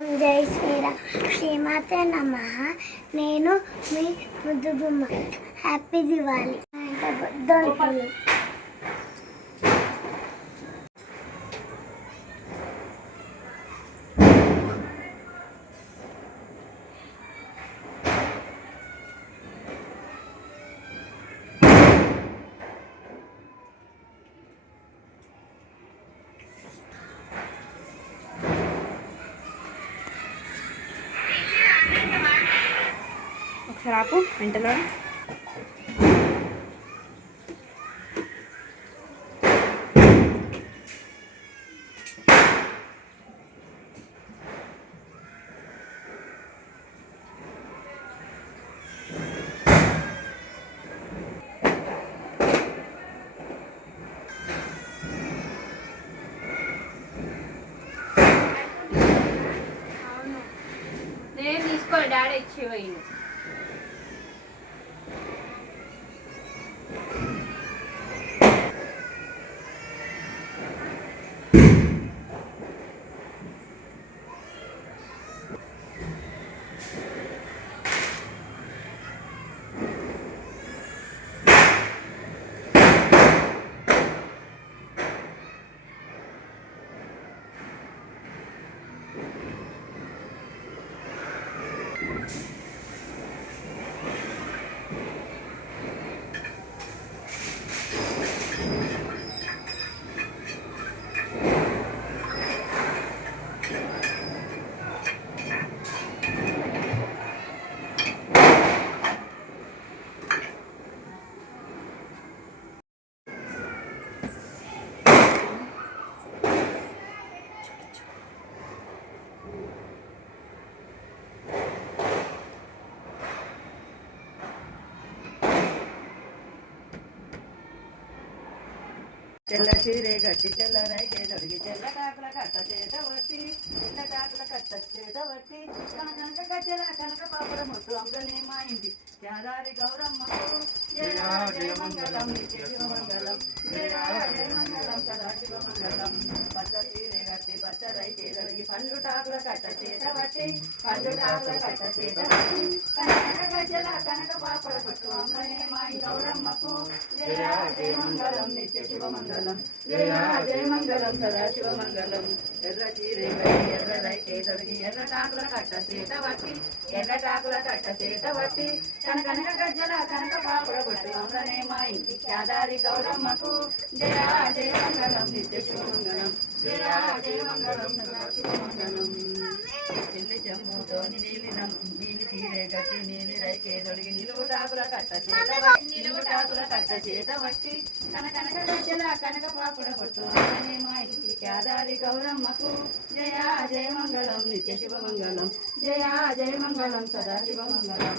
జై శ్రీరామ్. శ్రీమాతే నమః. నేను మీ ముద్దుగుమ్మ. హ్యాపీ దివాలి. దొంతులు ఒకసారి ఆపు వెంటలో. నేను తీసుకోవాలి, డాడీ ఇచ్చేవాళ్ళు. తెల్ల చీరే గట్టి తెల్లరైతే దొరికి తెల్ల టాకుల కట్ట చేత వట్టి తెల్ల టాకుల కట్ట చేత వట్టి కనక గజ్జల కనక పాపడ ముట్టు అంగనే మా ఇంటి యాదారి గౌరమ్మకు జయ జయ మంగళం నిత్య శివమంగళం జయ జయ మంగళం సదా శివమంగళం. పచ్చ చీరే గట్టి పచ్చరైతే దొరికి పండు టాకుల కట్ట చేత వట్టి పండు టాకుల కట్ట చేత వట్టి కనక గజ్జల కనక పాపడ ముట్టు అంగనే మా ఇంటి గౌరమ్మకు జయ జయ మంగళం నిత్య శివమంగళం జయ జయ మంగళం సదా శివమంగళం. ఎర్ర చీరే గట్టి ఎర్ర రైతే దొరికి ఎర్ర టాకుల కట్ట చేత వట్టి ఎర్ర టాకుల కట్ట చేత వట్టి కనక గజ్జల కనక పాపడ కొట్టి అందనే మా ఇంటి యాదారి గౌరమ్మకు జయ జయ మంగళం నిత్య శివమంగళం జయ జయ మంగళం సదా శివమంగళం. చెల్లి చెంబుతో నీలి చీరే గట్టి నీలి రైకే దొడిగి నిలువు టాకుల కట్ట చేత నిలువు టాకుల కట్ట చేత వట్టి కనక గజ్జల కనక పాపడ కొట్టు అందనే మా ఇంటి యాదారి గౌరమ్మకు జయ జయ మంగళం నిత్య శివమంగళం జయ జయ మంగళం సదా శివమంగళం.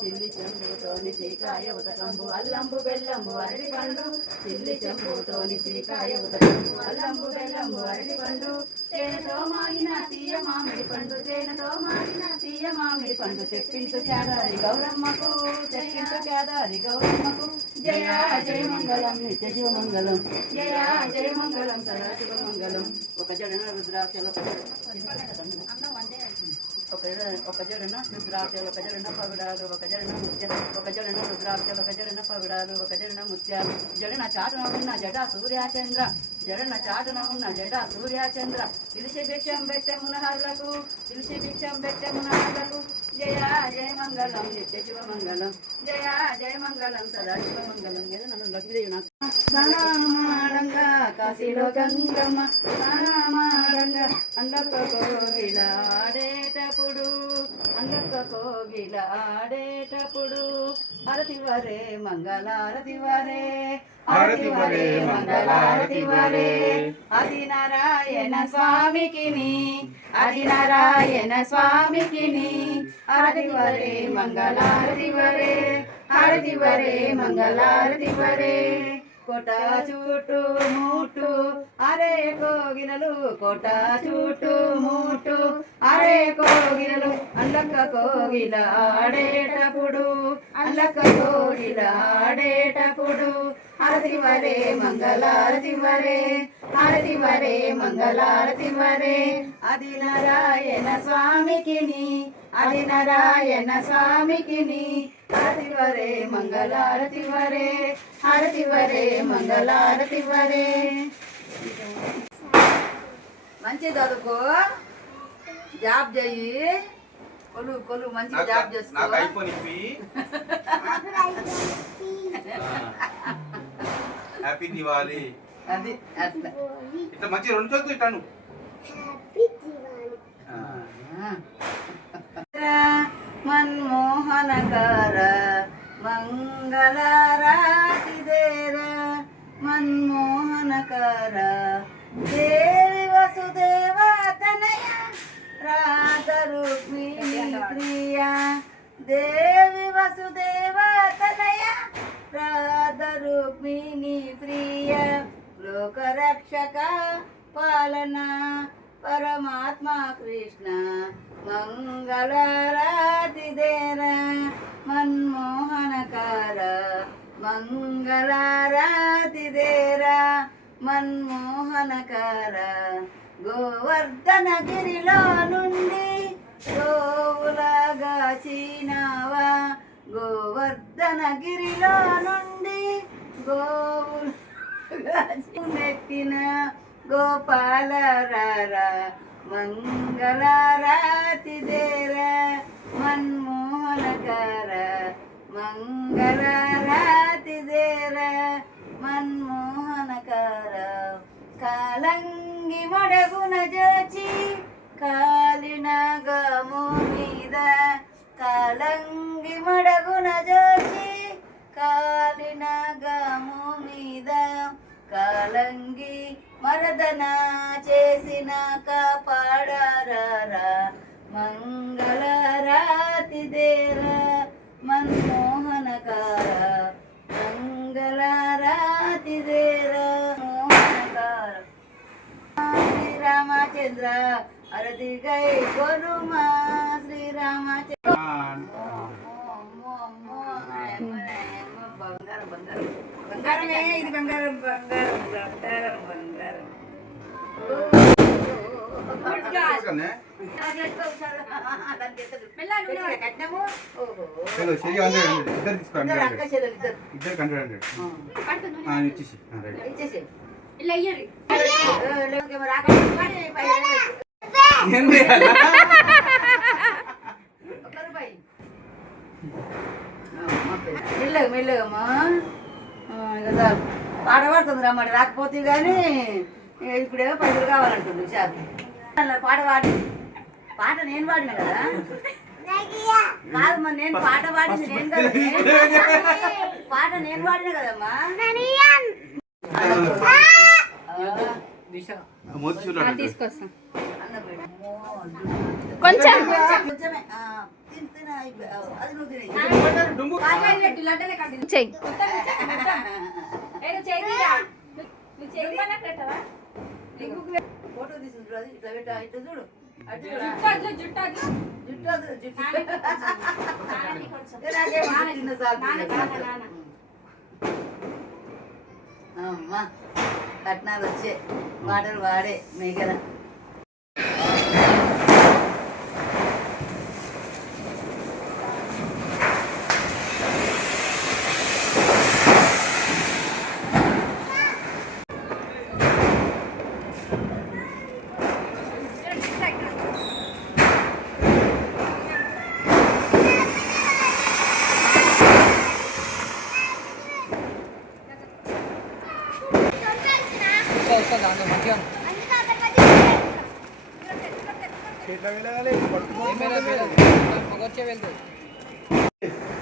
చిల్లి చెంబుతోని శ్రీకాయ ఉతకంబు అల్లంబు బెల్లంబు అరటి పండు చిల్లి చెంబుతోని శ్రీకాయ ఉతకంబు అల్లంబు బెల్లంబు అరటి పండు తేనెతో మాగిన తీయ మామిడి పండు తేనెతో మాగిన తీయ మామిడి పండు తెప్పించు కేదారి గౌరమ్మకు తెప్పించు కేదారి గౌరమ్మకు జయ జయ మంగళం నిత్య శివమంగళం జయ జయ మంగళం సదా శివమంగళం. ఒక జడన రుద్రాక్షలు ఒక జడన రుద్రాక్షలు ఒక జడన పగడాలు ఒక జడన ముత్యాలు ఒక జడన రుద్రాక్షలు ఒక జడన పగడాలు ఒక జడన ముత్యాలు జడన చాటున ఉన్న జడ సూర్యచంద్ర జడన చాటున ఉన్న జడ సూర్యచంద్ర పిలిచి భిక్షం పెట్టె మునహర్లకు పిలిచి భిక్షం పెట్టె మునహర్లకు జయ జయ మంగళం నిత్య శివమంగళం జయ జయ మంగళం సదా శివమంగళం. ఏదో నన్ను లక్ష్మీదేవి నాకు స్నానమాడంగా కాశీలో గంగమ్మ స్నానమాడంగా అందొక్క కోగిల ఆడేటప్పుడు అందొక్క కోగిల ఆడేటప్పుడు ఆరతి వరే మంగళారతి వరే ఆరతి వరే మంగళారతి వరే ఆది నారాయణ స్వామికిని ఆది నారాయణ స్వామికిని ఆరతి వరే మంగళారతి వరే ఆరతి వరే మంగళారతి వరే. కోట చుట్టూ మూటు అరే కోగినలు కోట చుట్టూ మూటు అరే కోగినలు అల్లక్క కోగిల ఆడేటప్పుడు అల్లక్క కోగిల ఆడేటప్పుడు హారతి వరే మంగళారతి వరే హారతి వరే మంగళారతి వరే అది నారాయణ స్వామికిని అది నారాయణ స్వామికిని హారతి వరే మంగళారతి వరే హారతి వరే మంగళారతి వరే. మంచి చదువుకో, జాబ్ చెయ్యి, కొలు మంచి జాబ్ చేసుకో. హ్యాపీ దివాలి. అది అట్లా ఇట్లా మంచి రెండు చేతులు ఇట్టాను. హ్యాపీ దివాలి. మన్మోహనకార మంగళారాతి దేర మన్మోహనకార దేవి వసుదేవ తనయ రాధ రుక్మిణీ ప్రియ దేవి వసుదేవ తనయ రాధ రుక్మిణీ ప్రియ లోకరక్షక పాలన పరమాత్మ కృష్ణ మంగళారాతి దేర మన్మోహనకార మంగళారాతి దేర మన్మోహనకార గోవర్ధనగిరిలో నుండి గోవులాగా చీనావా గోవర్ధనగిరిలో నుండి గోవులాగా నెత్తిన గోపాల రారా మంగళారాతి దేర మన్మోహనకార మంగళారాతి దేర మన్మోహనకార కాలంగి మడగున జోచి కాలినగము మీద కాలంగి మడగున జోచి కాలినగము మీద కాలంగి మరదన చేసిన కాపాడారా మంగళారాతి దేర మన్మోహనకార మంగళారాతి దేర మోహనకార శ్రీరామచంద్ర అరది గై కొనుమా శ్రీరామచంద్ర బంగారం బంగారం బంగారమే ఇది బంగారం బంగారం బంగారం బంగారం. మెల్లగా మెల్లగమ్మా పాట పడుతుంది రమ్మంటే రాకపోతే కానీ ఇప్పుడేమో పైసలు కావాలంటుంది షాపు. పాట పాట నేను పాడిన కదా కాదు మరి నేను పాట పాడింది నేను కదా పాట నేను పాడిన కదమ్మా. తీసుకొస్తాం కొంచెం ఫోటో తీసుకుంటారు ఇట్లా పెట్టా ఇట్లా చూడు అమ్మా కట్నాలు వచ్చే పాటలు వాడే మిగల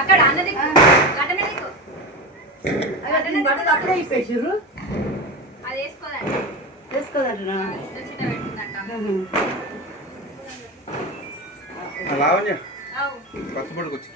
అక్కడ అన్నది అప్పుడే ఇప్పేసారు అది వేసుకోదండి వేసుకోదంటున్నా లావణ్య పసుపొడికి వచ్చి